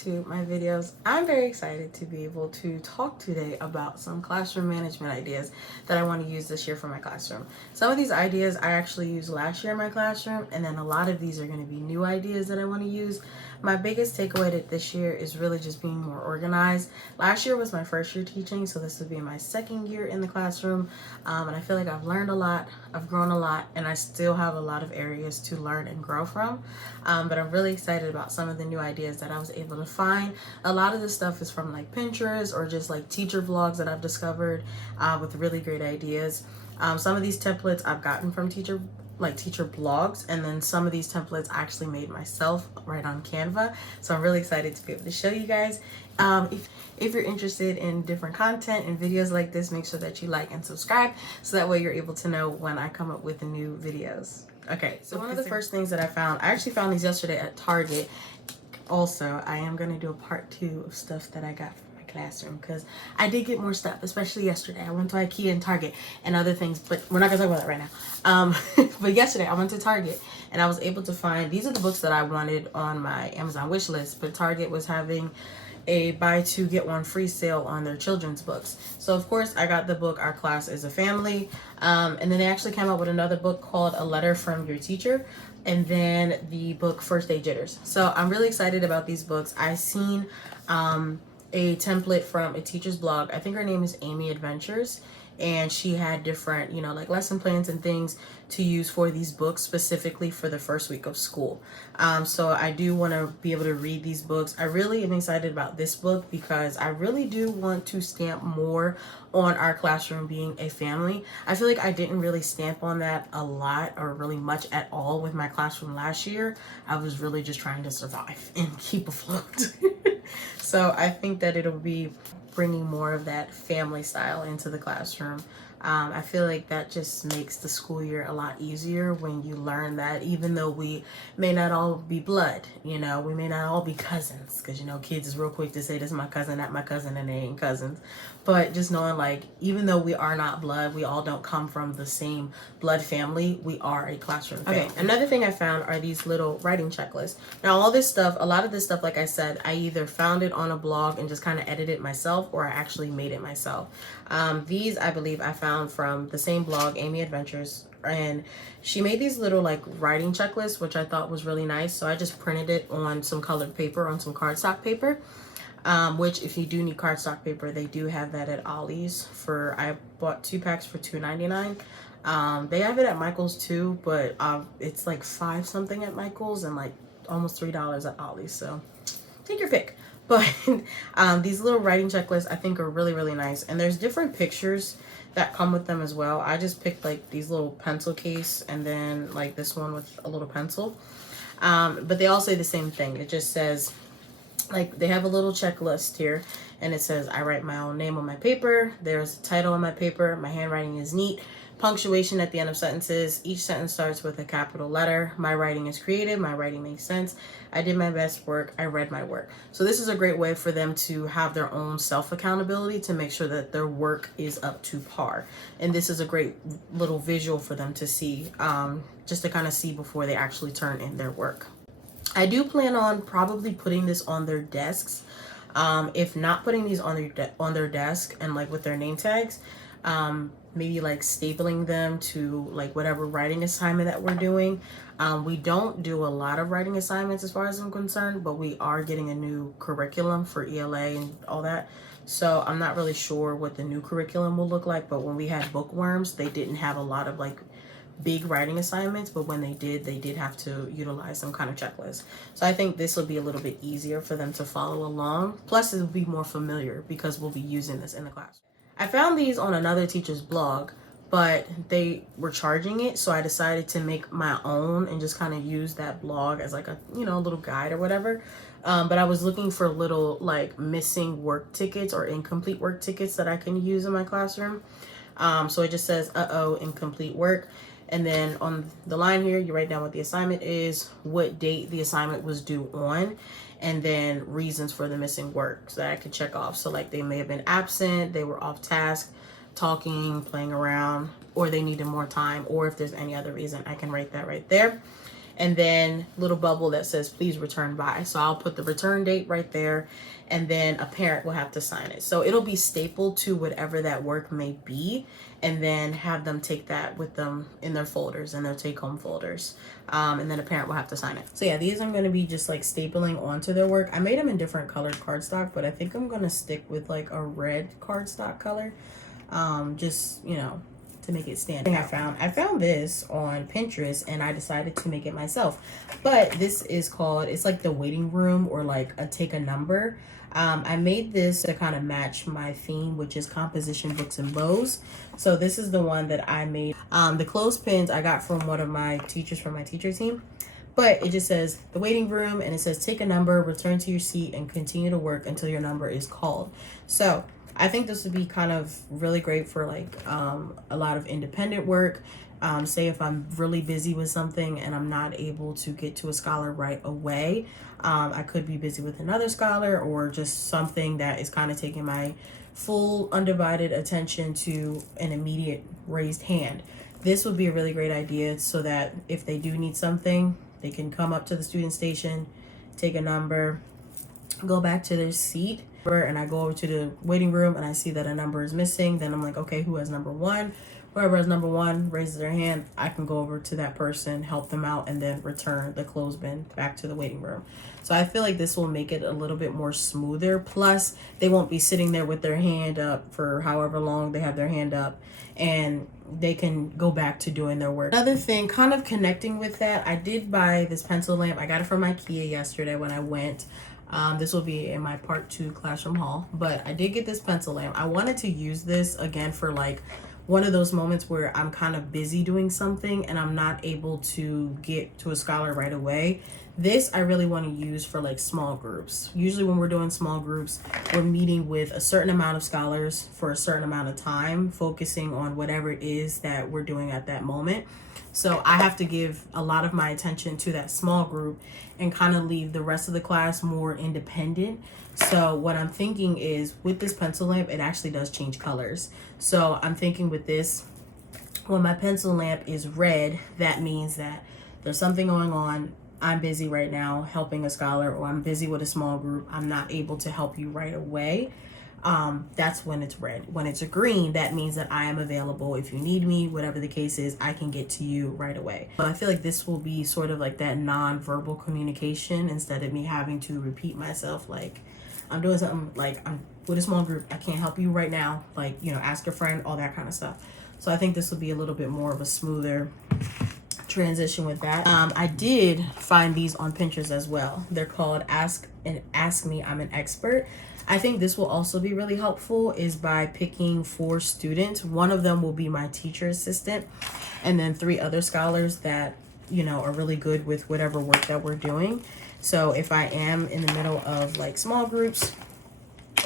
to my videos. I'm very excited to be able to talk today about some classroom management ideas that I want to use this year for my classroom. Some of these ideas I actually used last year in my classroom, and then a lot of these are going to be new ideas that I want to use. My biggest takeaway this year is really just being more organized. Last year was my first year teaching, so this would be my second year in the classroom, and I feel like I've learned a lot, I've grown a lot, and I still have a lot of areas to learn and grow from. But I'm really excited about some of the new ideas that I was able to find. A lot of this stuff is from like Pinterest or just like teacher vlogs that I've discovered with really great ideas. Some of these templates I've gotten from teacher blogs, and then some of these templates I actually made myself right on Canva. So I'm really excited to be able to show you guys. If you're interested in different content and videos like this, make sure that you like and subscribe so that way you're able to know when I come up with new videos. Okay, so one of the first things that I actually found these yesterday at Target. Also, I am going to do a part 2 of stuff that I got from my classroom because I did get more stuff, especially yesterday. I went to IKEA and Target and other things, but we're not going to talk about that right now. But yesterday I went to Target and I was able to find, these are the books that I wanted on my Amazon wish list, but Target was having a buy 2 get 1 free sale on their children's books. So of course I got the book Our Class is a Family, and then they actually came out with another book called A Letter from Your Teacher, and then the book First Day Jitters. So I'm really excited about these books. I seen a template from a teacher's blog. I think her name is Amy Adventures, and she had different, like lesson plans and things to use for these books specifically for the first week of school. So I do want to be able to read these books. I really am excited about this book because I really do want to stamp more on our classroom being a family. I feel like I didn't really stamp on that a lot or really much at all with my classroom last year. I was really just trying to survive and keep afloat. So I think that it'll be bringing more of that family style into the classroom. I feel like that just makes the school year a lot easier when you learn that even though we may not all be blood, we may not all be cousins, because kids is real quick to say this is my cousin, not my cousin, and they ain't cousins. But just knowing, like, even though we are not blood, we all don't come from the same blood family, we are a classroom family. Okay, another thing I found are these little writing checklists. Now all this stuff, a lot of this stuff, like I said, I either found it on a blog and just kind of edited it myself, or I actually made it myself. These I believe I found from the same blog, Amy Adventures, and she made these little like writing checklists, which I thought was really nice. So I just printed it on some colored paper, on some cardstock paper, which if you do need cardstock paper, they do have that at Ollie's. I bought 2 packs for $2.99. They have it at Michael's too, but it's like $5 something at Michael's and like almost $3 at Ollie's, so take your pick. But these little writing checklists I think are really, really nice. And there's different pictures that come with them as well. I just picked like these little pencil case and then like this one with a little pencil. But they all say the same thing. It just says, like, they have a little checklist here and it says, I write my own name on my paper. There's a title on my paper. My handwriting is neat. Punctuation at the end of sentences. Each sentence starts with a capital letter. My writing is creative. My writing makes sense. I did my best work. I read my work. So this is a great way for them to have their own self-accountability to make sure that their work is up to par. And this is a great little visual for them to see, just to kind of see before they actually turn in their work. I do plan on probably putting this on their desks. If not putting these on their desk and like with their name tags, maybe like stapling them to like whatever writing assignment that we're doing. We don't do a lot of writing assignments as far as I'm concerned, but we are getting a new curriculum for ELA and all that. So I'm not really sure what the new curriculum will look like, but when we had bookworms, they didn't have a lot of like big writing assignments, but when they did have to utilize some kind of checklist. So I think this will be a little bit easier for them to follow along. Plus it will be more familiar because we'll be using this in the class. I found these on another teacher's blog, but they were charging it, so I decided to make my own and just kind of use that blog as like a little guide or whatever. But I was looking for little like missing work tickets or incomplete work tickets that I can use in my classroom. So it just says incomplete work, and then on the line here you write down what the assignment is, what date the assignment was due on, and then reasons for the missing work so that I could check off. So like they may have been absent, they were off task, talking, playing around, or they needed more time, or if there's any other reason, I can write that right there. and then little bubble that says please return by. So I'll put the return date right there, and then a parent will have to sign it. So it'll be stapled to whatever that work may be, and then have them take that with them in their folders, in their take-home folders. And then a parent will have to sign it. So yeah, these I'm going to be just like stapling onto their work. I made them in different colored cardstock, but I think I'm going to stick with like a red cardstock color. Just, you know, to make it stand out. I found this on Pinterest and I decided to make it myself. But this is called, it's like the waiting room, or like a take a number. I made this to kind of match my theme, which is composition, books, and bows. So this is the one that I made. The clothespins I got from one of my teachers from my teacher team. But it just says the waiting room, and it says take a number, return to your seat, and continue to work until your number is called. So I think this would be kind of really great for like a lot of independent work. Say if I'm really busy with something and I'm not able to get to a scholar right away, I could be busy with another scholar, or just something that is kind of taking my full undivided attention to an immediate raised hand. This would be a really great idea, so that if they do need something, they can come up to the student station, take a number, go back to their seat, and I go over to the waiting room and I see that a number is missing. Then I'm like, okay, who has number one? Whoever has number one raises their hand, I can go over to that person, help them out, and then return the clothespin back to the waiting room. So I feel like this will make it a little bit more smoother. Plus, they won't be sitting there with their hand up for however long they have their hand up, and they can go back to doing their work. Another thing, kind of connecting with that, I did buy this pencil lamp. I got it from IKEA yesterday when I went. This will be in my part 2 classroom haul, but I did get this pencil lamp. I wanted to use this again for like one of those moments where I'm kind of busy doing something and I'm not able to get to a scholar right away. This I really want to use for like small groups. Usually when we're doing small groups, we're meeting with a certain amount of scholars for a certain amount of time, focusing on whatever it is that we're doing at that moment. So I have to give a lot of my attention to that small group and kind of leave the rest of the class more independent. So what I'm thinking is, with this pencil lamp, it actually does change colors. So I'm thinking with this, when my pencil lamp is red, that means that there's something going on. I'm busy right now helping a scholar, or I'm busy with a small group. I'm not able to help you right away. That's when it's red. When it's a green, that means that I am available. If you need me, whatever the case is, I can get to you right away. But I feel like this will be sort of like that non-verbal communication, instead of me having to repeat myself, like I'm doing something, like I'm with a small group, I can't help you right now, like, you know, ask a friend, all that kind of stuff. So I think this will be a little bit more of a smoother transition with that. I did find these on Pinterest as well. They're called Ask Me, I'm an Expert. I think this will also be really helpful, is by picking 4 students. One of them will be my teacher assistant, and then 3 other scholars that, you know, are really good with whatever work that we're doing. So if I am in the middle of like small groups,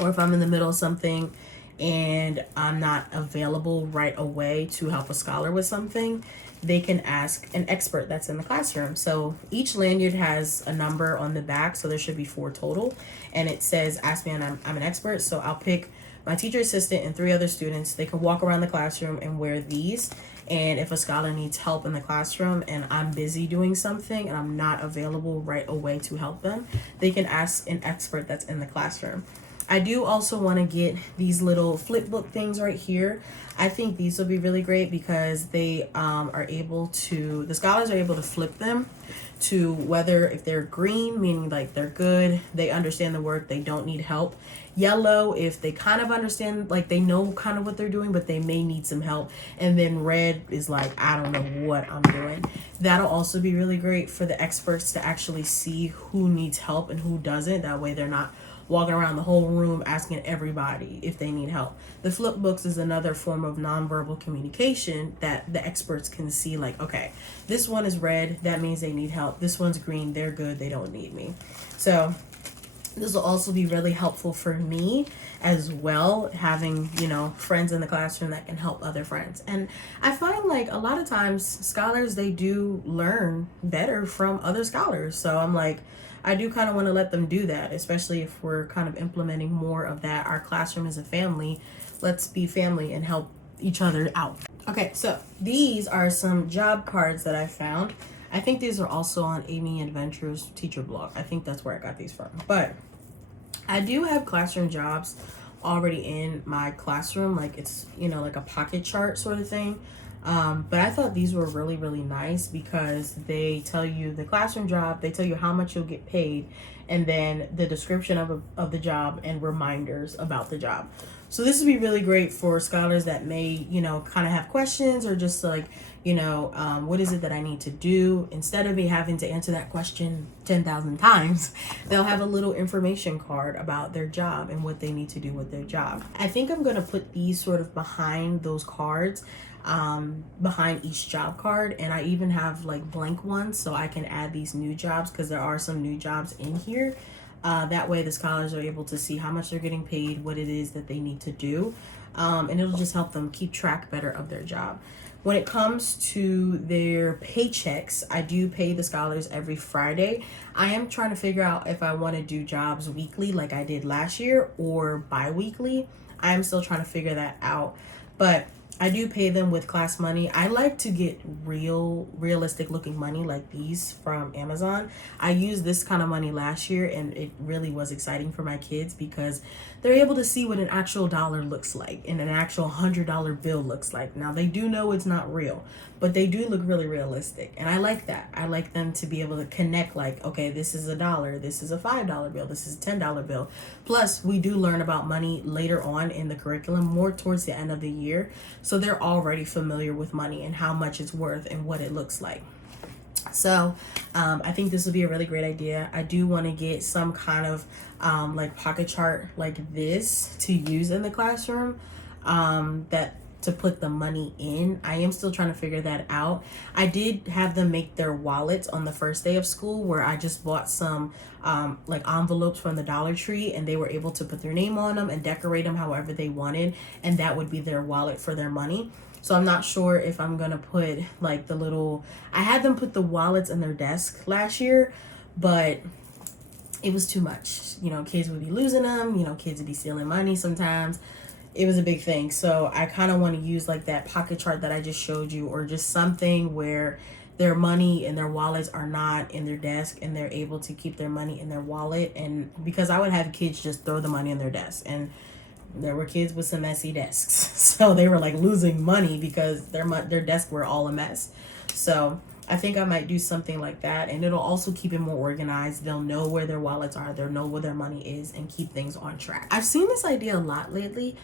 or if I'm in the middle of something and I'm not available right away to help a scholar with something, they can ask an expert that's in the classroom. So each lanyard has a number on the back, so there should be 4 total, and it says ask me and I'm an expert. So I'll pick my teacher assistant and 3 other students. They can walk around the classroom and wear these, and if a scholar needs help in the classroom and I'm busy doing something and I'm not available right away to help them, they can ask an expert that's in the classroom. I do also want to get these little flip book things right here. I think these will be really great because they are able to, the scholars are able to flip them to whether, if they're green, meaning like they're good, they understand the work, they don't need help. Yellow, if they kind of understand, like they know kind of what they're doing, but they may need some help. And then red is like, I don't know what I'm doing. That'll also be really great for the experts to actually see who needs help and who doesn't. That way they're not walking around the whole room asking everybody if they need help. The flip books is another form of nonverbal communication that the experts can see, like, okay, this one is red, that means they need help. This one's green, they're good, they don't need me. So this will also be really helpful for me as well, having, you know, friends in the classroom that can help other friends. And I find like a lot of times scholars, they do learn better from other scholars. So I'm like, I do kind of want to let them do that, especially if we're kind of implementing more of that. Our classroom is a family. Let's be family and help each other out. Okay, so these are some job cards that I found. I think these are also on Amy Adventures teacher blog. I think that's where I got these from. But I do have classroom jobs already in my classroom, like it's, you know, like a pocket chart sort of thing. But I thought these were really, really nice because they tell you the classroom job, they tell you how much you'll get paid, and then the description of the job and reminders about the job. So this would be really great for scholars that may, you know, kind of have questions or just like, you know, what is it that I need to do? Instead of me having to answer that question 10,000 times, they'll have a little information card about their job and what they need to do with their job. I think I'm going to put these sort of behind those cards, behind each job card. And I even have like blank ones so I can add these new jobs because there are some new jobs in here. That way the scholars are able to see how much they're getting paid, what it is that they need to do. And it'll just help them keep track better of their job. When it comes to their paychecks, I do pay the scholars every Friday. I am trying to figure out if I want to do jobs weekly like I did last year or bi-weekly. I am still trying to figure that out. But I do pay them with class money. I like to get realistic looking money like these from Amazon. I used this kind of money last year and it really was exciting for my kids because they're able to see what an actual dollar looks like and an actual $100 bill looks like. Now they do know it's not real, but they do look really realistic. And I like that. I like them to be able to connect like, okay, this is $1, this is a $5 bill, this is a $10 bill. Plus we do learn about money later on in the curriculum, more towards the end of the year. So they're already familiar with money and how much it's worth and what it looks like. So I think this would be a really great idea. I do want to get some kind of like pocket chart like this to use in the classroom, that to put the money in. I am still trying to figure that out. I did have them make their wallets on the first day of school where I just bought some like envelopes from the Dollar Tree and they were able to put their name on them and decorate them however they wanted, and that would be their wallet for their money. So I'm not sure if I'm gonna put like the little, I had them put the wallets in their desk last year, but it was too much. You know, kids would be losing them, you know, kids would be stealing money sometimes. It was a big thing. So I kind of want to use like that pocket chart that I just showed you, or just something where their money and their wallets are not in their desk and they're able to keep their money in their wallet. And because I would have kids just throw the money in their desk, and there were kids with some messy desks. So they were like losing money because their desks were all a mess. So I think I might do something like that, and it'll also keep it more organized. They'll know where their wallets are, they'll know where their money is, and keep things on track. I've seen this idea a lot lately.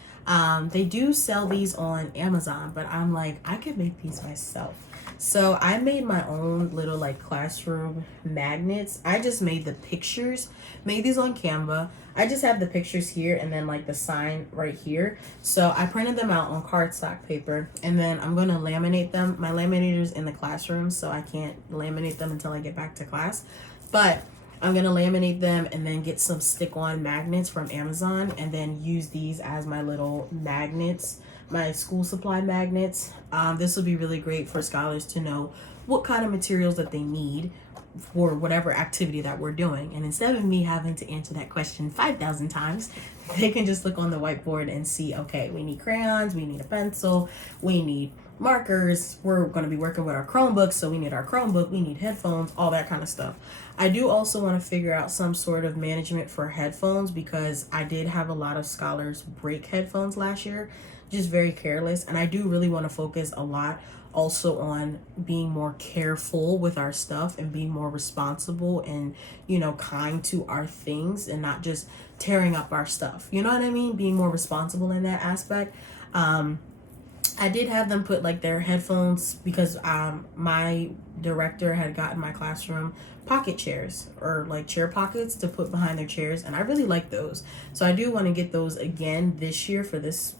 They do sell these on Amazon, but I'm like, I could make these myself. So I made my own little like classroom magnets. I just made the pictures, made these on Canva. I just have the pictures here and then like the sign right here. So I printed them out on cardstock paper, and then I'm going to laminate them. My laminator's in the classroom, so I can't laminate them until I get back to class. But I'm going to laminate them and then get some stick-on magnets from Amazon and then use these as my little magnets, my school supply magnets. This will be really great for scholars to know what kind of materials that they need for whatever activity that we're doing. And instead of me having to answer that question 5,000 times, they can just look on the whiteboard and see, okay, we need crayons, we need a pencil, we need markers, we're going to be working with our Chromebooks, so we need our Chromebook, we need headphones, all that kind of stuff. I do also want to figure out some sort of management for headphones because I did have a lot of scholars break headphones last year, just very careless. And I do really want to focus a lot also on being more careful with our stuff and being more responsible and, you know, kind to our things and not just tearing up our stuff. You know what I mean? Being more responsible in that aspect. I did have them put like their headphones because my director had gotten my classroom pocket chairs, or like chair pockets to put behind their chairs, and I really like those. So I do want to get those again this year for this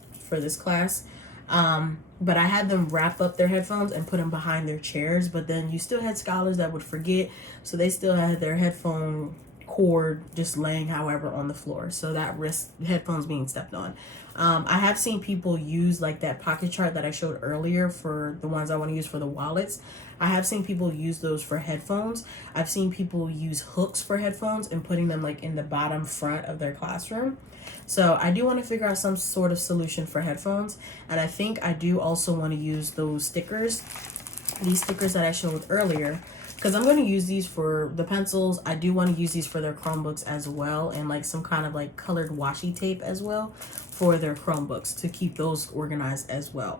class. But I had them wrap up their headphones and put them behind their chairs, but then you still had scholars that would forget, so they still had their headphone cord just laying however on the floor, so that risked headphones being stepped on. I have seen people use like that pocket chart that I showed earlier for the ones I want to use for the wallets. I have seen people use those for headphones. I've seen people use hooks for headphones and putting them like in the bottom front of their classroom. So I do want to figure out some sort of solution for headphones. And I think I do also want to use those stickers, these stickers that I showed earlier, because I'm going to use these for the pencils. I do want to use these for their Chromebooks as well, and like some kind of like colored washi tape as well for their Chromebooks to keep those organized as well.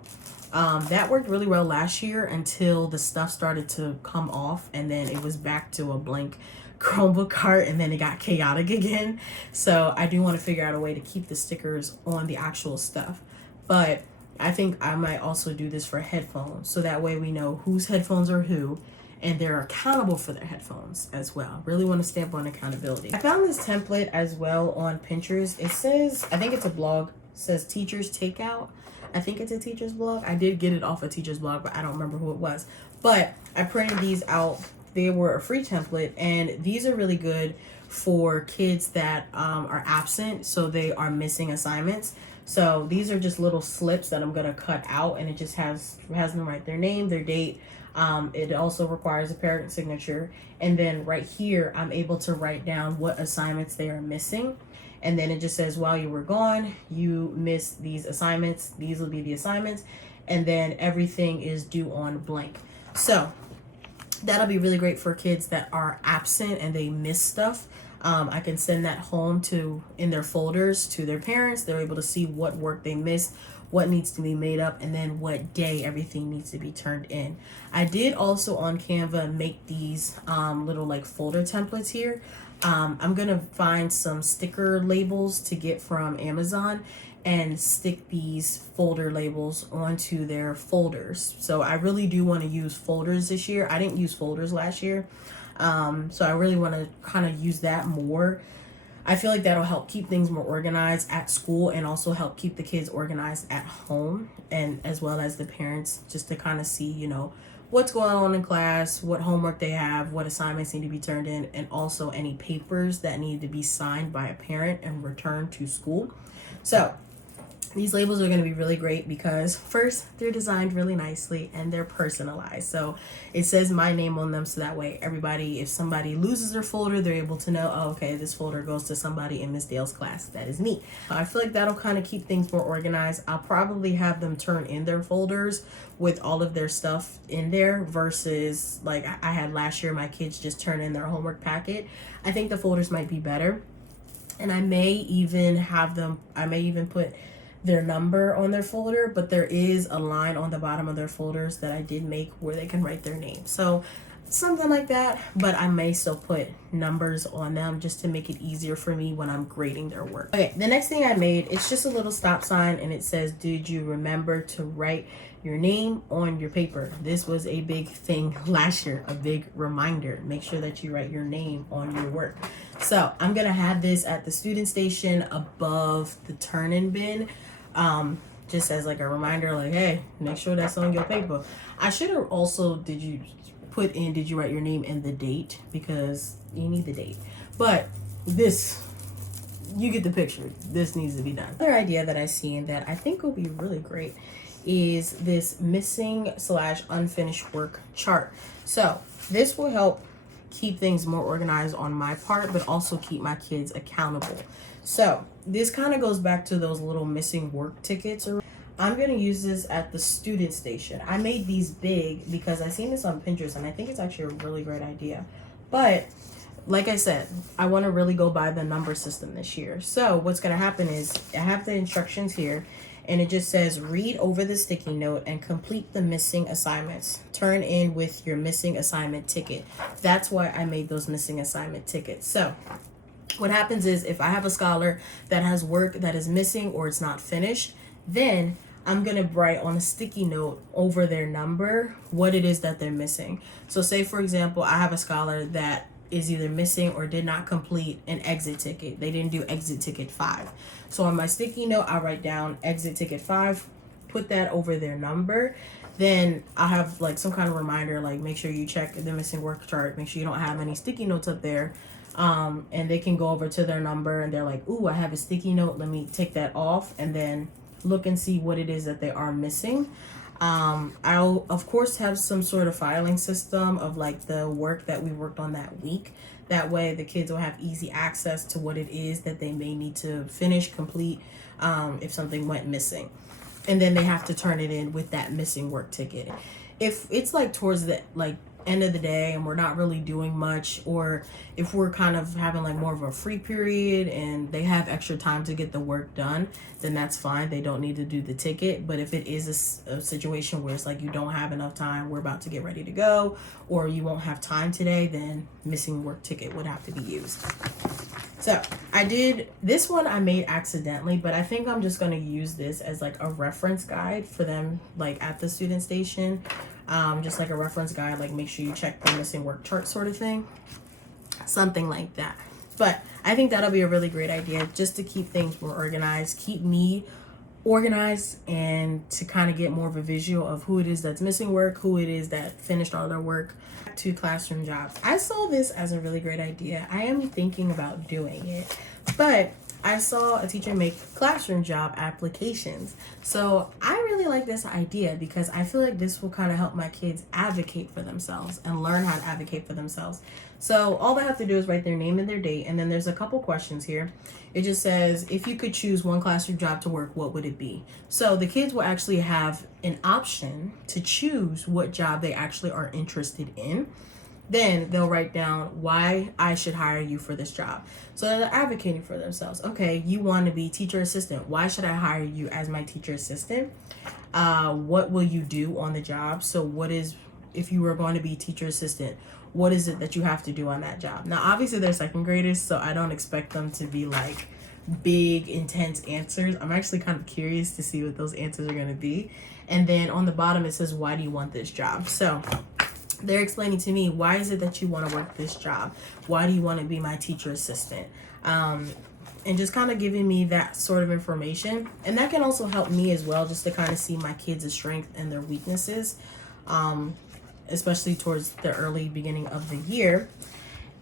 That worked really well last year until the stuff started to come off, and then it was back to a blank Chromebook cart, and then it got chaotic again. So I do want to figure out a way to keep the stickers on the actual stuff. But I think I might also do this for headphones, so that way we know whose headphones are who, and they're accountable for their headphones as well. Really want to stamp on accountability. I found this template as well on Pinterest. It says, I think it's a blog, it says Teachers Takeout. I think it's a teacher's blog. I did get it off a teacher's blog, but I don't remember who it was. But I printed these out. They were a free template, and these are really good for kids that are absent, so they are missing assignments. So these are just little slips that I'm gonna cut out, and it just has them write their name, their date. It also requires a parent signature, and then right here I'm able to write down what assignments they are missing. And then it just says, while you were gone, you missed these assignments. These will be the assignments. And then everything is due on blank. So that'll be really great for kids that are absent and they miss stuff. I can send that home in their folders to their parents. They're able to see what work they missed, what needs to be made up, and then what day everything needs to be turned in. I did also on Canva make these little like folder templates here. I'm gonna find some sticker labels to get from Amazon and stick these folder labels onto their folders. So I really do want to use folders this year. I didn't use folders last year. So I really want to kind of use that more. I feel like that'll help keep things more organized at school and also help keep the kids organized at home, and as well as the parents, just to kind of see, you know, what's going on in class, what homework they have, what assignments need to be turned in, and also any papers that need to be signed by a parent and returned to school. So these labels are going to be really great because first, they're designed really nicely and they're personalized. So it says my name on them, so that way everybody, if somebody loses their folder, they're able to know, oh, okay, this folder goes to somebody in Miss Dale's class. That is me. I feel like that'll kind of keep things more organized. I'll probably have them turn in their folders with all of their stuff in there versus like I had last year, my kids just turn in their homework packet. I think the folders might be better. And I may even put their number on their folder, but there is a line on the bottom of their folders that I did make where they can write their name. So something like that, but I may still put numbers on them just to make it easier for me when I'm grading their work. Okay, the next thing I made, it's just a little stop sign and it says, did you remember to write your name on your paper? This was a big thing last year, a big reminder. Make sure that you write your name on your work. So I'm gonna have this at the student station above the turn-in bin. Just as like a reminder, like, hey, make sure that's on your paper. I should have also, did you write your name and the date, because you need the date. But this, you get the picture. This needs to be done. Another idea that I see and that I think will be really great is this missing/unfinished work chart. So this will help keep things more organized on my part, but also keep my kids accountable. So this kind of goes back to those little missing work tickets. I'm going to use this at the student station. I made these big because I seen this on Pinterest and I think it's actually a really great idea. But like I said, I want to really go by the number system this year. So what's going to happen is I have the instructions here and it just says read over the sticky note and complete the missing assignments. Turn in with your missing assignment ticket. That's why I made those missing assignment tickets. So what happens is if I have a scholar that has work that is missing or it's not finished, then I'm going to write on a sticky note over their number what it is that they're missing. So say, for example, I have a scholar that is either missing or did not complete an exit ticket. They didn't do exit ticket 5. So on my sticky note, I write down exit ticket 5, put that over their number. Then I have like some kind of reminder, like make sure you check the missing work chart. Make sure you don't have any sticky notes up there. And they can go over to their number and they're like, ooh, I have a sticky note. Let me take that off and then look and see what it is that they are missing. I'll of course have some sort of filing system of like the work that we worked on that week. That way the kids will have easy access to what it is that they may need to finish, complete, if something went missing. And then they have to turn it in with that missing work ticket. If it's like towards the, like end of the day and we're not really doing much, or if we're kind of having like more of a free period and they have extra time to get the work done, then that's fine. They don't need to do the ticket. But if it is a situation where it's like you don't have enough time, we're about to get ready to go, or you won't have time today, then missing work ticket would have to be used. So I did this one, I made accidentally, but I think I'm just going to use this as like a reference guide for them, like at the student station. Just like a reference guide, like make sure you check the missing work chart sort of thing, something like that. But I think that'll be a really great idea, just to keep things more organized, keep me organized, and to kind of get more of a visual of who it is that's missing work, who it is that finished all their work. To classroom jobs, I saw this as a really great idea. I am thinking about doing it, but I saw a teacher make classroom job applications. So I really like this idea because I feel like this will kind of help my kids advocate for themselves and learn how to advocate for themselves. So all they have to do is write their name and their date, and then there's a couple questions here. It just says, if you could choose one classroom job to work, what would it be? So the kids will actually have an option to choose what job they actually are interested in. Then they'll write down why I should hire you for this job. So they're advocating for themselves. Okay, you want to be teacher assistant. Why should I hire you as my teacher assistant? What will you do on the job? So if you were going to be teacher assistant, what is it that you have to do on that job? Now, obviously they're second graders, so I don't expect them to be like big, intense answers. I'm actually kind of curious to see what those answers are going to be. And then on the bottom, it says, why do you want this job? So they're explaining to me, why is it that you want to work this job? Why do you want to be my teacher assistant? And just kind of giving me that sort of information. And that can also help me as well, just to kind of see my kids' strengths and their weaknesses, especially towards the early beginning of the year.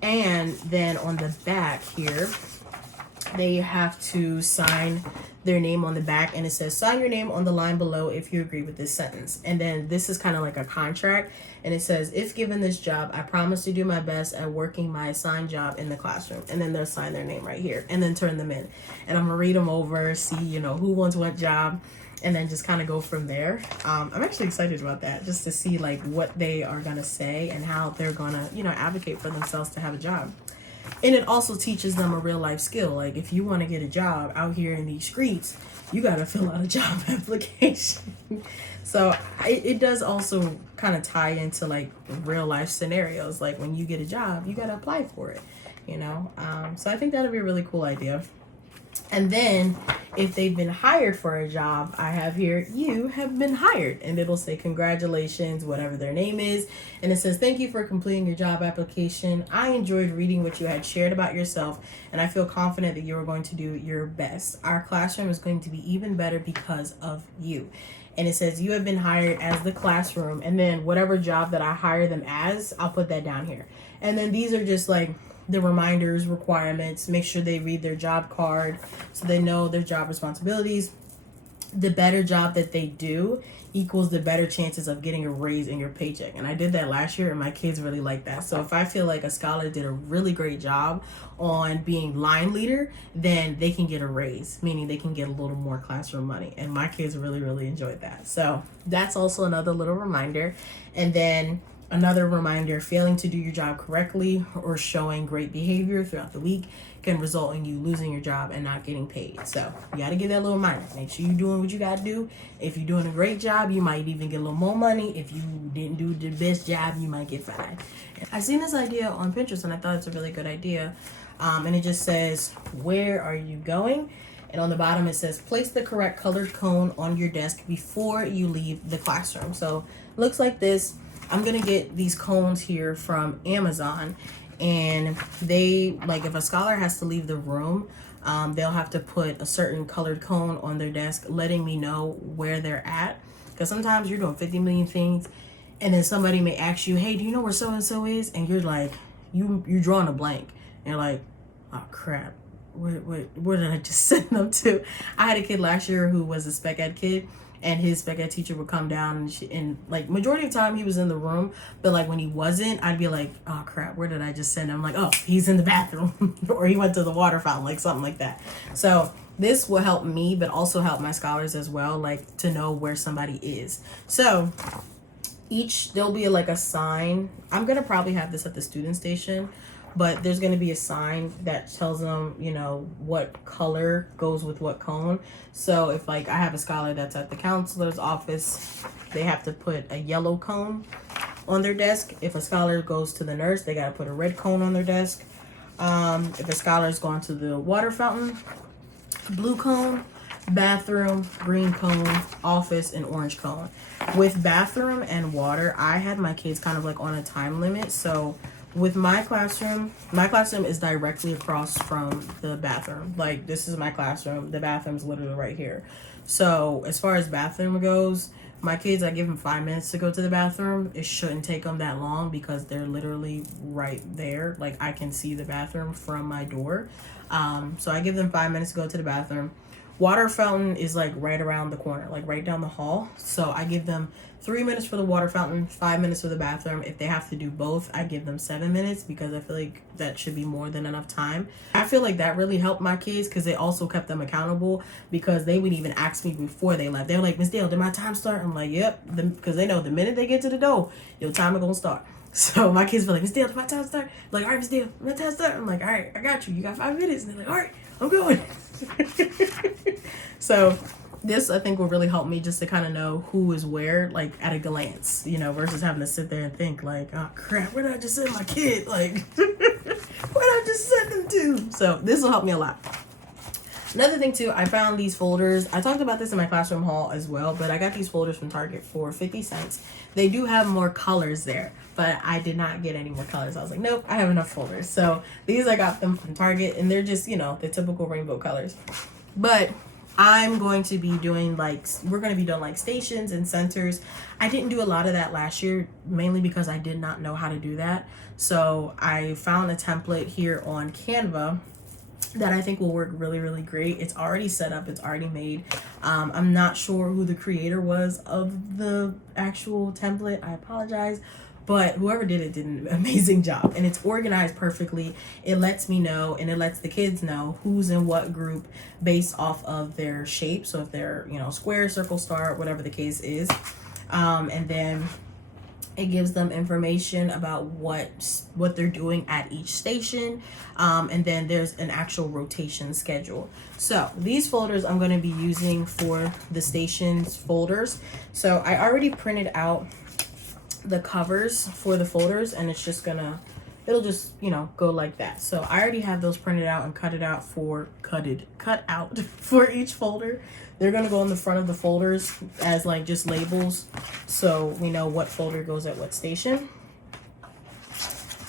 And then on the back here, they have to sign their name on the back, and it says, sign your name on the line below if you agree with this sentence. And then this is kind of like a contract, and it says, if given this job, I promise to do my best at working my assigned job in the classroom. And then they'll sign their name right here and then turn them in. And I'm gonna read them over, see who wants what job, and then just kind of go from there. I'm actually excited about that, just to see like what they are gonna say and how they're gonna advocate for themselves to have a job. And it also teaches them a real life skill. Like if you want to get a job out here in these streets, you got to fill out a job application. So it does also kind of tie into like real life scenarios. Like when you get a job, you got to apply for it, So I think that'll be a really cool idea. And then if they've been hired for a job, I have here, you have been hired, and it'll say congratulations, whatever their name is. And it says, thank you for completing your job application. I enjoyed reading what you had shared about yourself, and I feel confident that you are going to do your best. Our classroom is going to be even better because of you. And it says you have been hired as the classroom, and then whatever job that I hire them as, I'll put that down here. And then these are just like the reminders, requirements. Make sure they read their job card so they know their job responsibilities. The better job that they do equals the better chances of getting a raise in your paycheck. And I did that last year, and my kids really like that. So if I feel like a scholar did a really great job on being line leader, then they can get a raise, meaning they can get a little more classroom money. And my kids really, really enjoyed that. So that's also another little reminder. And then another reminder, failing to do your job correctly or showing great behavior throughout the week can result in you losing your job and not getting paid. So you got to give that little reminder. Make sure you're doing what you got to do. If you're doing a great job, you might even get a little more money. If you didn't do the best job, you might get fined. I seen this idea on Pinterest, and I thought it's a really good idea. And it just says, where are you going? And on the bottom, it says, place the correct colored cone on your desk before you leave the classroom. So it looks like this. I'm going to get these cones here from Amazon, and they, like if a scholar has to leave the room, they'll have to put a certain colored cone on their desk, letting me know where they're at. Because sometimes you're doing 50 million things, and then somebody may ask you, hey, do you know where so-and-so is? And you're like, you're drawing a blank. And you're like, oh, crap. Where did I just send them to? I had a kid last year who was a spec ed kid, and his spec ed teacher would come down, and like majority of the time he was in the room, but like when he wasn't, I'd be like, oh crap, where did I just send him? I'm like, oh, he's in the bathroom or he went to the water fountain, like something like that. So this will help me, but also help my scholars as well, like to know where somebody is. So there'll be like a sign. I'm gonna probably have this at the student station, but there's gonna be a sign that tells them, you know, what color goes with what cone. So if like I have a scholar that's at the counselor's office, they have to put a yellow cone on their desk. If a scholar goes to the nurse, they gotta put a red cone on their desk. If a scholar's gone to the water fountain, blue cone. Bathroom, green cone. Office, and orange cone. With bathroom and water, I had my kids kind of like on a time limit. So with my classroom is directly across from the bathroom. Like, this is my classroom. The bathroom's literally right here. So as far as bathroom goes, my kids, I give them 5 minutes to go to the bathroom. It shouldn't take them that long because they're literally right there. Like, I can see the bathroom from my door. So I give them 5 minutes to go to the bathroom. Water fountain is like right around the corner, like right down the hall. So I give them 3 minutes for the water fountain, 5 minutes for the bathroom. If they have to do both, I give them 7 minutes because I feel like that should be more than enough time. I feel like that really helped my kids because it also kept them accountable, because they would even ask me before they left. They were like, Miss Dale, did my time start? I'm like, yep, because they know the minute they get to the door, your time is gonna start. So my kids were like, Miss Dale, did my time start? I'm like, all right, Miss Dale, my time start. I'm like, all right, I got you. You got 5 minutes. And they're like, all right, I'm going. So this, I think, will really help me just to kind of know who is where, like at a glance, you know, versus having to sit there and think like, oh crap, where did I just send my kid? Like, where did I just send them to? So this will help me a lot. Another thing too, I found these folders. I talked about this in my classroom haul as well, but I got these folders from Target for 50 cents. They do have more colors there, but I did not get any more colors. I was like, nope, I have enough folders. So these, I got them from Target, and they're just, you know, the typical rainbow colors. But I'm going to be doing we're going to be doing like stations and centers. I didn't do a lot of that last year, mainly because I did not know how to do that. So I found a template here on Canva that I think will work really, really great. It's already set up. It's already made. I'm not sure who the creator was of the actual template. I apologize. But whoever did it did an amazing job. And it's organized perfectly. It lets me know, and it lets the kids know who's in what group based off of their shape. So if they're, you know, square, circle, star, whatever the case is. And then it gives them information about what they're doing at each station. And then there's an actual rotation schedule. So these folders I'm going to be using for the stations folders. So I already printed out the covers for the folders, and it's just it'll just, you know, go like that. So I already have those printed out and cut out for each folder. They're gonna go on the front of the folders as like just labels, so we know what folder goes at what station.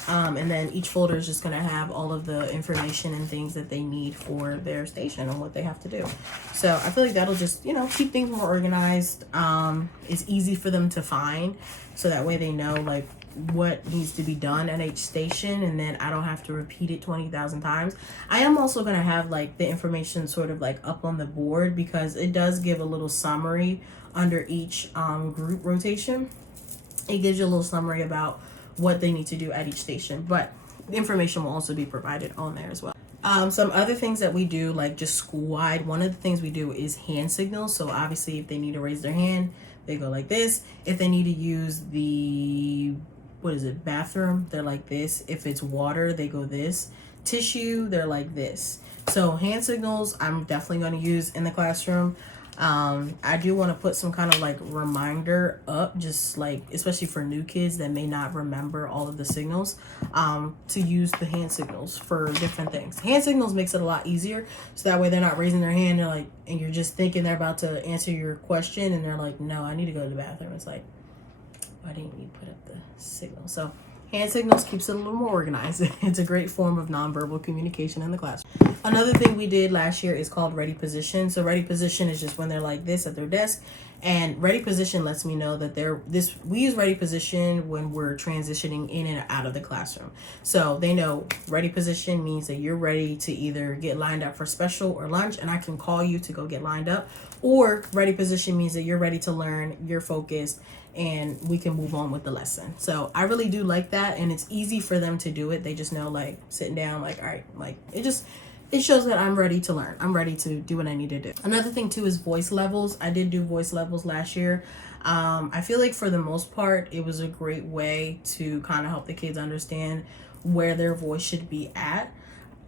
And then each folder is just gonna have all of the information and things that they need for their station and what they have to do. So I feel like that'll just, you know, keep things more organized. It's easy for them to find, so that way they know like what needs to be done at each station, and then I don't have to repeat it 20,000 times. I am also gonna have like the information sort of like up on the board, because it does give a little summary under each group rotation. It gives you a little summary about what they need to do at each station, but the information will also be provided on there as well. Some other things that we do, like just school-wide, one of the things we do is hand signals. So obviously if they need to raise their hand, they go like this. If they need to use the bathroom, they're like this. If it's water, they go this. Tissue, they're like this. So hand signals I'm definitely going to use in the classroom. I do want to put some kind of like reminder up, just like, especially for new kids that may not remember all of the signals, to use the hand signals for different things. Hand signals makes it a lot easier, so that way they're not raising their hand, and you're just thinking they're about to answer your question, and they're like, no, I need to go to the bathroom. It's like, why didn't you put up the signal? So hand signals keeps it a little more organized. It's a great form of nonverbal communication in the classroom. Another thing we did last year is called ready position. So ready position is just when they're like this at their desk, and ready position lets me know that we use ready position when we're transitioning in and out of the classroom. So they know ready position means that you're ready to either get lined up for special or lunch, and I can call you to go get lined up, or ready position means that you're ready to learn, you're focused, and we can move on with the lesson. So I really do like that, and it's easy for them to do it. They just know, like, sitting down, like, all right, like, it shows that I'm ready to learn. I'm ready to do what I need to do. Another thing too is voice levels. I did do voice levels last year. I feel like for the most part, it was a great way to kind of help the kids understand where their voice should be at.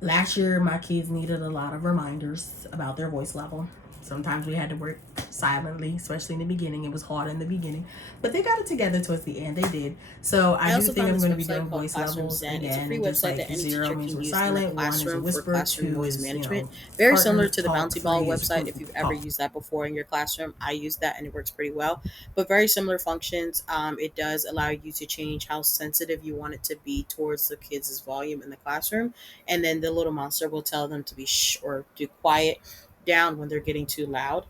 Last year, my kids needed a lot of reminders about their voice level. Sometimes we had to work silently, especially in the beginning. It was hard in the beginning, but they got it together towards the end. They did. So I do also think found I'm this going to be website doing called voice Classroom levels Zen. It's a free again. Just website like that any 0 teacher means can we're use in the silent, 1 is a classroom for whisper, classroom 2 voice is, management. Very similar partner to the talk, Bouncy Ball 3 is website. group If you've ever talk. used that before in your classroom, I use that and it works pretty well. But very similar functions. It does allow you to change how sensitive you want it to be towards the kids' volume in the classroom. And then the little monster will tell them to be shh or to quiet down when they're getting too loud.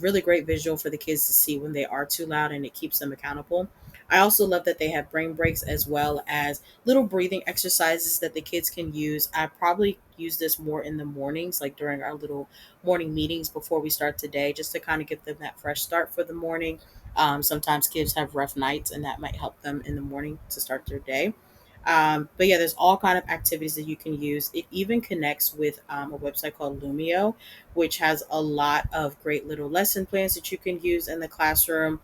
Really great visual for the kids to see when they are too loud, and it keeps them accountable. I also love that they have brain breaks as well as little breathing exercises that the kids can use. I probably use this more in the mornings, like during our little morning meetings before we start today, just to kind of get them that fresh start for the morning. Sometimes kids have rough nights, and that might help them in the morning to start their day. But yeah, there's all kind of activities that you can use. It even connects with a website called Lumio, which has a lot of great little lesson plans that you can use in the classroom.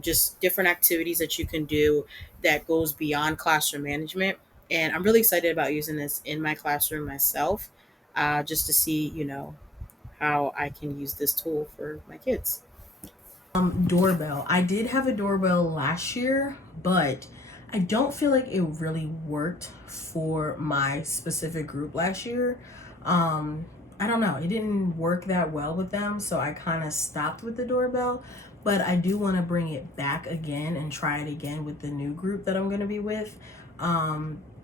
Just different activities that you can do that goes beyond classroom management. And I'm really excited about using this in my classroom myself, just to see, how I can use this tool for my kids. Doorbell. I did have a doorbell last year, but I don't feel like it really worked for my specific group last year. Um, I don't know. It didn't work that well with them, so I kind of stopped with the doorbell. But I do want to bring it back again and try it again with the new group that I'm going to be with,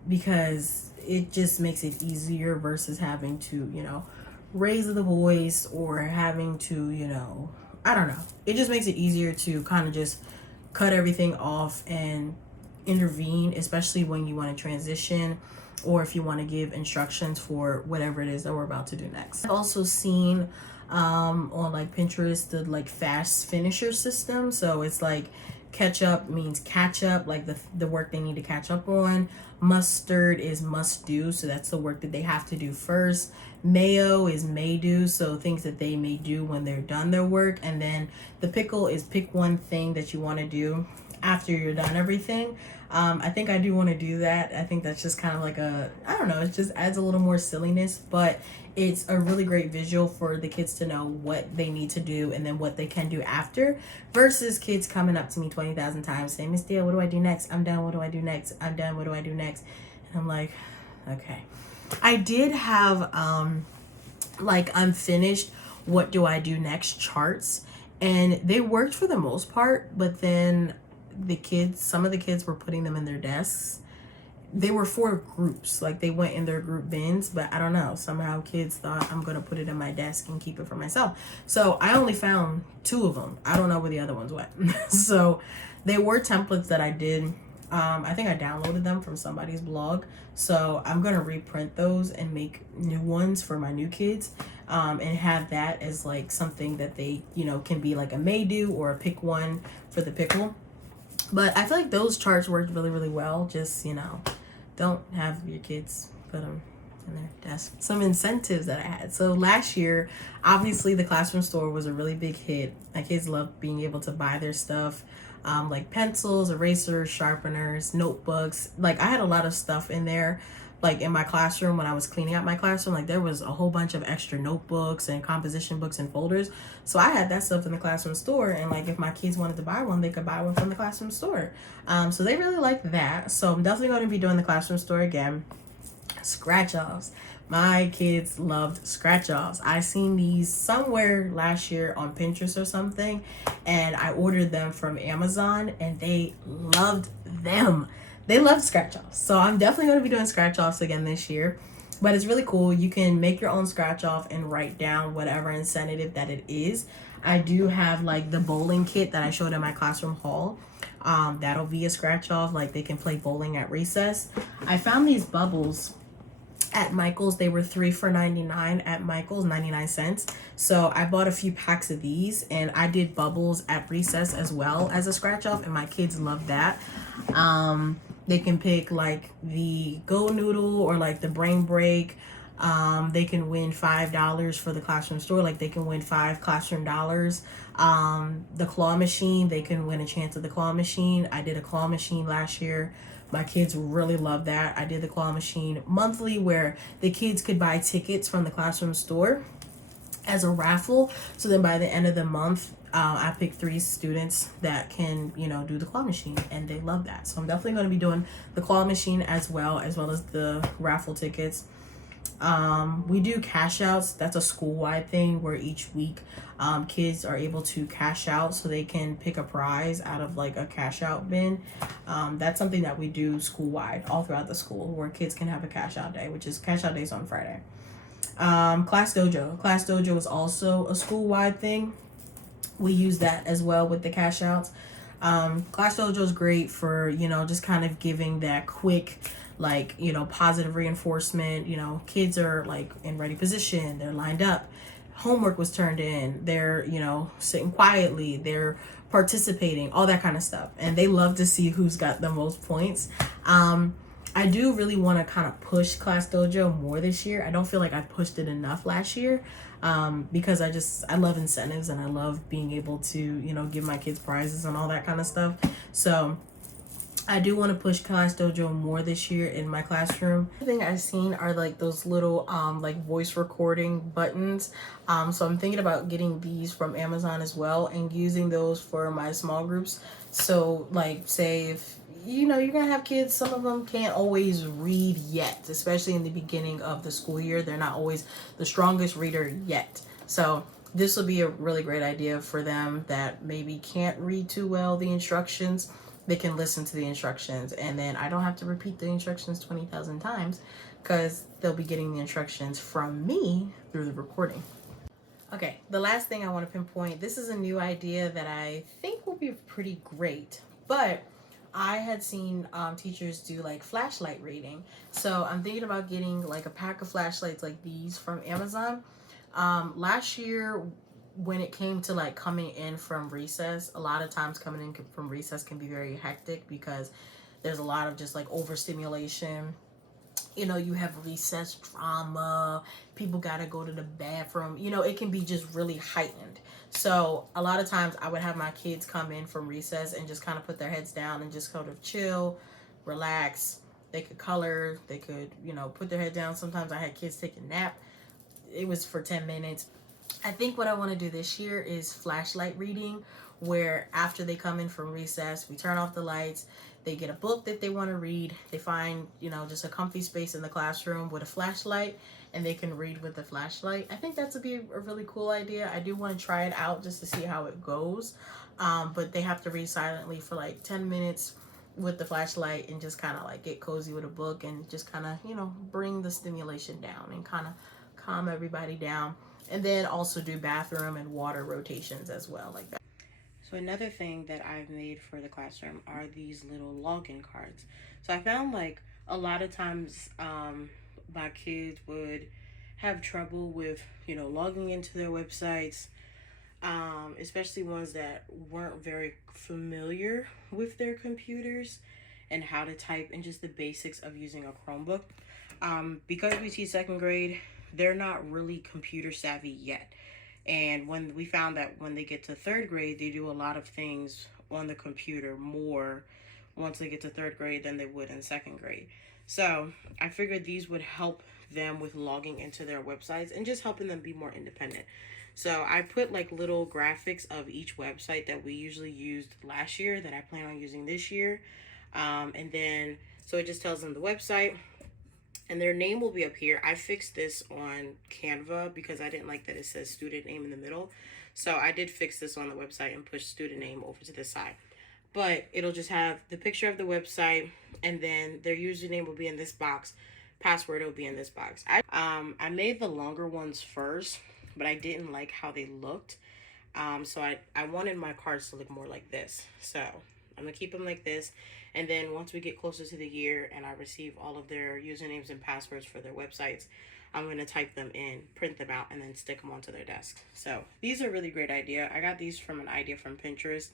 because it just makes it easier versus having to, raise the voice or having to, I don't know. It just makes it easier to kind of just cut everything off and intervene, especially when you want to transition or if you want to give instructions for whatever it is that we're about to do next. I've also seen on like Pinterest the like fast finisher system. So it's like catch up means catch up, like the work they need to catch up on. Mustard is must do, so that's the work that they have to do first. Mayo is may do, so things that they may do when they're done their work. And then the pickle is pick one thing that you want to do after you're done everything. I think I do want to do that. I think that's just kind of like I don't know, it just adds a little more silliness, but it's a really great visual for the kids to know what they need to do and then what they can do after, versus kids coming up to me 20,000 times saying, Miss Dia, what do I do next? I'm done. What do I do next? I'm done. What do I do next? And I'm like, okay. I did have like unfinished what do I do next charts, and they worked for the most part, but then some of the kids were putting them in their desks. They were for groups, like they went in their group bins, but I don't know, somehow kids thought I'm gonna put it in my desk and keep it for myself. So I only found 2 of them. I don't know where the other ones went. So they were templates that I did. I think I downloaded them from somebody's blog, so I'm gonna reprint those and make new ones for my new kids, and have that as like something that they can be like a may do or a pick one for the pickle. But I feel like those charts worked really, really well. Just, don't have your kids put them in their desk. Some incentives that I had. So last year, obviously the classroom store was a really big hit. My kids loved being able to buy their stuff, like pencils, erasers, sharpeners, notebooks. Like I had a lot of stuff in there. Like in my classroom, when I was cleaning out my classroom, like there was a whole bunch of extra notebooks and composition books and folders. So I had that stuff in the classroom store, and like if my kids wanted to buy one, they could buy one from the classroom store. So they really liked that. So I'm definitely going to be doing the classroom store again. Scratch offs. My kids loved scratch offs. I seen these somewhere last year on Pinterest or something, and I ordered them from Amazon, and they loved them. They love scratch offs. So I'm definitely going to be doing scratch offs again this year. But it's really cool. You can make your own scratch off and write down whatever incentive that it is. I do have like the bowling kit that I showed in my classroom haul. That'll be a scratch off. Like they can play bowling at recess. I found these bubbles at Michael's. They were 3 for $99 at Michael's, 99 cents. So I bought a few packs of these, and I did bubbles at recess as well as a scratch off, and my kids love that. They can pick like the Go Noodle or like the Brain Break. They can win $5 for the classroom store, like they can win 5 classroom dollars. The claw machine, they can win a chance at the claw machine. I did a claw machine last year. My kids really love that. I did the claw machine monthly where the kids could buy tickets from the classroom store as a raffle. So then by the end of the month, I picked 3 students that can, do the claw machine, and they love that. So I'm definitely going to be doing the claw machine as well as the raffle tickets. We do cash outs. That's a school-wide thing where each week kids are able to cash out so they can pick a prize out of like a cash out bin. That's something that we do school-wide all throughout the school where kids can have a cash out day, which is cash out days on Friday. Class Dojo is also a school-wide thing. We use that as well with the cash outs. Class Dojo is great for, just kind of giving that quick, like, positive reinforcement. Kids are like in ready position, they're lined up, homework was turned in, they're, sitting quietly, they're participating, all that kind of stuff. And they love to see who's got the most points. I do really want to kind of push Class Dojo more this year. I don't feel like I pushed it enough last year because I love incentives and I love being able to, give my kids prizes and all that kind of stuff. So I do want to push Class Dojo more this year in my classroom. The thing I've seen are like those little like voice recording buttons. So I'm thinking about getting these from Amazon as well and using those for my small groups. So like say if you're gonna have kids, some of them can't always read yet, especially in the beginning of the school year. They're not always the strongest reader yet. So this will be a really great idea for them that maybe can't read too well the instructions. They can listen to the instructions, and then I don't have to repeat the instructions 20,000 times because they'll be getting the instructions from me through the recording. Okay, the last thing I want to pinpoint, this is a new idea that I think will be pretty great, but I had seen teachers do like flashlight reading. So I'm thinking about getting like a pack of flashlights like these from Amazon. Last year, when it came to like coming in from recess, a lot of times coming in from recess can be very hectic because there's a lot of just like overstimulation. You have recess drama, people gotta go to the bathroom, it can be just really heightened. So a lot of times I would have my kids come in from recess and just kind of put their heads down and just kind of chill, relax. They could color, they could, put their head down. Sometimes I had kids take a nap. It was for 10 minutes. I think what I want to do this year is flashlight reading, where after they come in from recess, we turn off the lights, they get a book that they want to read, they find, just a comfy space in the classroom with a flashlight, and they can read with the flashlight. I think that's be a really cool idea. I do want to try it out just to see how it goes, but they have to read silently for like 10 minutes with the flashlight and just kind of like get cozy with a book and just kind of, bring the stimulation down and kind of calm everybody down. And then also do bathroom and water rotations as well, like that. So another thing that I've made for the classroom are these little login cards. So I found like a lot of times my kids would have trouble with, logging into their websites, especially ones that weren't very familiar with their computers and how to type and just the basics of using a Chromebook. Because we teach second grade, they're not really computer savvy yet. And when we found that when they get to third grade, they do a lot of things on the computer more once they get to third grade than they would in second grade. So I figured these would help them with logging into their websites and just helping them be more independent. So I put like little graphics of each website that we usually used last year that I plan on using this year. And then, so it just tells them the website, and their name will be up here. I fixed this on Canva because I didn't like that it says student name in the middle. So I did fix this on the website and push student name over to the side. But it'll just have the picture of the website, and then their username will be in this box. Password will be in this box. I made the longer ones first, but I didn't like how they looked. So I wanted my cards to look more like this. So I'm gonna keep them like this. And then once we get closer to the year and I receive all of their usernames and passwords for their websites, I'm going to type them in, print them out, and then stick them onto their desk. So these are a really great idea. I got these from an idea from Pinterest.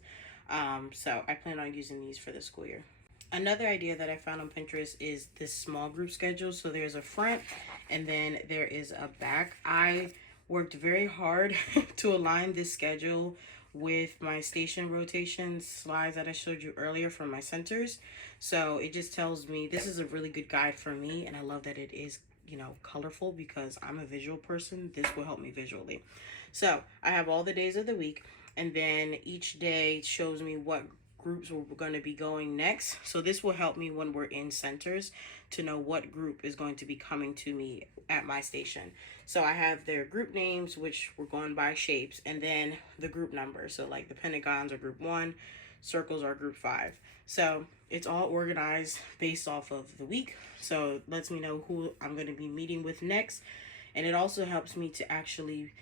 So I plan on using these for the school year. Another idea that I found on Pinterest is this small group schedule. So there's a front and then there is a back. I worked very hard to align this schedule with my station rotation slides that I showed you earlier from my centers. So it just tells me this is a really good guide for me, and I love that it is, you know, colorful because I'm a visual person. This will help me visually. So I have all the days of the week, and then each day shows me what groups we're going to be going next. So this will help me when we're in centers to know what group is going to be coming to me at my station. So I have their group names, which we're going by shapes, and then the group numbers. So like the pentagons are group 1, circles are group 5. So it's all organized based off of the week. So it lets me know who I'm going to be meeting with next. And it also helps me to actually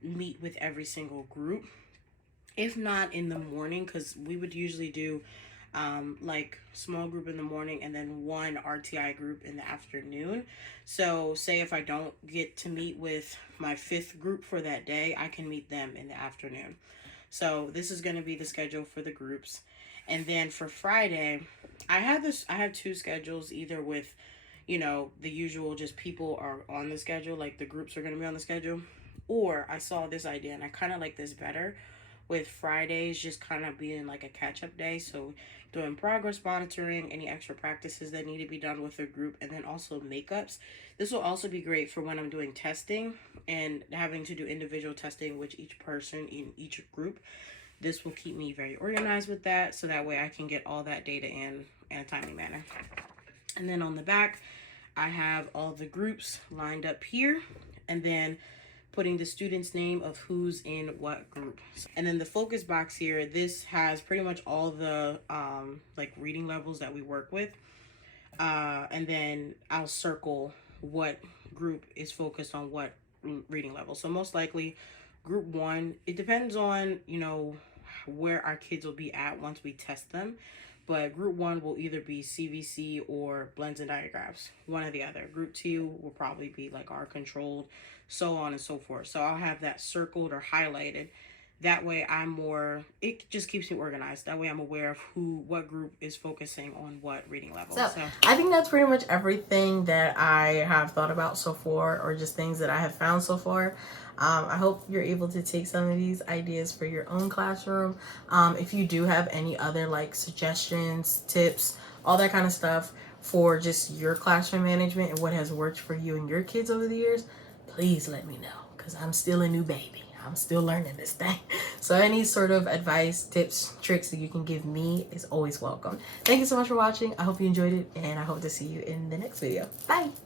meet with every single group, if not in the morning, because we would usually do like small group in the morning and then one RTI group in the afternoon. So say if I don't get to meet with my 5th group for that day, I can meet them in the afternoon. So this is going to be the schedule for the groups. And then for Friday, I have 2 schedules, either with, you know, the usual just people are on the schedule, like the groups are going to be on the schedule, or I saw this idea and I kind of like this better, with Fridays just kind of being like a catch-up day. So doing progress monitoring, any extra practices that need to be done with the group, and then also makeups. This will also be great for when I'm doing testing and having to do individual testing with each person in each group. This will keep me very organized with that, so that way I can get all that data in a timely manner. And then on the back, I have all the groups lined up here, and then putting the student's name of who's in what group. And then the focus box here, this has pretty much all the like reading levels that we work with. And then I'll circle what group is focused on what reading level. So most likely group 1, it depends on, you know, where our kids will be at once we test them. But group 1 will either be CVC or blends and diagraphs, one or the other. Group 2 will probably be like our controlled, so on and so forth. So I'll have that circled or highlighted. That way it just keeps me organized. That way I'm aware of what group is focusing on what reading level. So I think that's pretty much everything that I have thought about so far, or just things that I have found so far. I hope you're able to take some of these ideas for your own classroom. If you do have any other like suggestions, tips, all that kind of stuff for just your classroom management and what has worked for you and your kids over the years, please let me know, because I'm still a new baby. I'm still learning this thing. So any sort of advice, tips, tricks that you can give me is always welcome. Thank you so much for watching. I hope you enjoyed it, and I hope to see you in the next video. Bye.